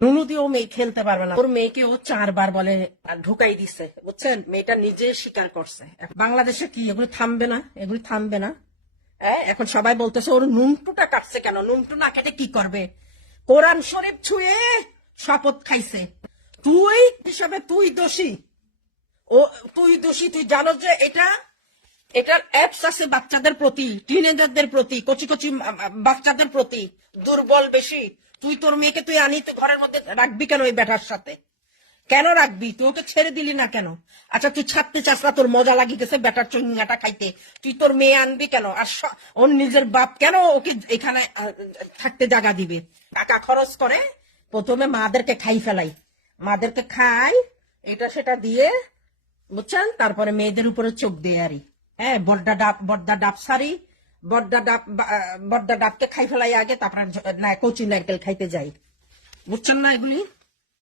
নুনু দিয়েও মেয়ে খেলতে পারবে না। ওর মেয়েকে ও চারবার বলে ঢুকাই দিছে, বুঝছেন? মেয়েটা নিজে স্বীকার করছে। বাংলাদেশে কি? এগুলি থামবে না? এগুলি থামবে না? হ্যাঁ এখন সবাই বলতেছে, ওর নুনটুটা কাটছে কেন? নুনটু না কেটে কি করবে? কোরআন শরীফ ছুঁয়ে শপথ খাইছে। তুই হিসাবে তুই দোষী। ও, তুই দোষী, তুই জানো যে এটা, এটার অ্যাপস আছে বাচ্চাদের প্রতি টিনেজারদের প্রতি, কচি কচি বাচ্চাদের প্রতি, দুর্বল বেশি। তুই তোর মেয়েকে তুই আনি তো ঘরের মধ্যে রাখবি কেন ওই ব্যাটার সাথে? কেন রাখবি? তুই ওকে ছেড়ে দিলি না কেন? আচ্ছা তুই ছাড়তে চাস না, তোর মজা লাগি গেছে ব্যাটার চুঙ্গাটা খাইতে। তুই তোর মেয়ে আনবি কেন? আর ওর নিজের বাপ কেন ওকে এখানে থাকতে জায়গা দিবে? টাকা খরচ করে প্রথমে মাদেরকে খাই ফেলাই। মাদেরকে খাই, এটা সেটা দিয়ে, বুঝছেন? তারপরে মেয়েদের উপরে চোখ দিয়ে আরি। হ্যাঁ বড্ডা ডাব বড্ডা ডাব সারি বড্ডা ডাব বড্ডা ডাবকে খাই ফেলাই আগে, তারপরে কচি নারকেল খাইতে যাই। বুঝছেন না এগুলি?